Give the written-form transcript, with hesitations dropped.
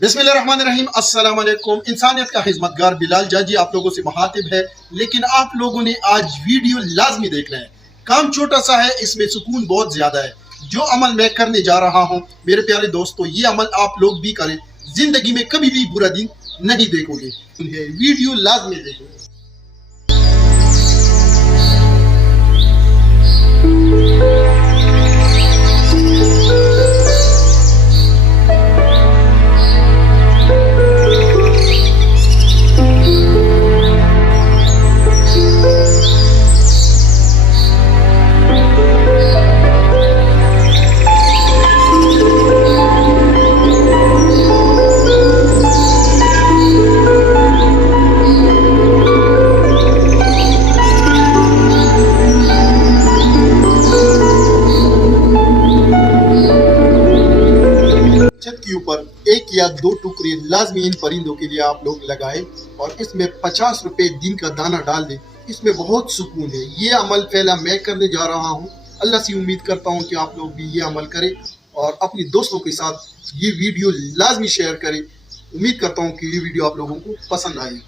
बिस्मिल्लाहिर्रहमानिर्रहीम, अस्सलाम वालेकुम। इंसानियत का खिदमतगार बिलाल जाजी आप लोगों से मुखातिब है, लेकिन आप लोगों ने आज वीडियो लाजमी देखना है। काम छोटा सा है, इसमें सुकून बहुत ज्यादा है। जो अमल मैं करने जा रहा हूँ मेरे प्यारे दोस्तों, ये अमल आप लोग भी करें, जिंदगी में कभी भी बुरा दिन नहीं देखोगे। वीडियो लाजमी देखोगे। छत के ऊपर एक या दो टुकड़े लाजमी इन परिंदों के लिए आप लोग लगाएं और इसमें 50 रुपए दिन का दाना डाल दें। इसमें बहुत सुकून है। ये अमल पहला मैं करने जा रहा हूँ। अल्लाह से उम्मीद करता हूँ कि आप लोग भी ये अमल करें और अपने दोस्तों के साथ ये वीडियो लाजमी शेयर करें। उम्मीद करता हूँ कि ये वीडियो आप लोगों को पसंद आए।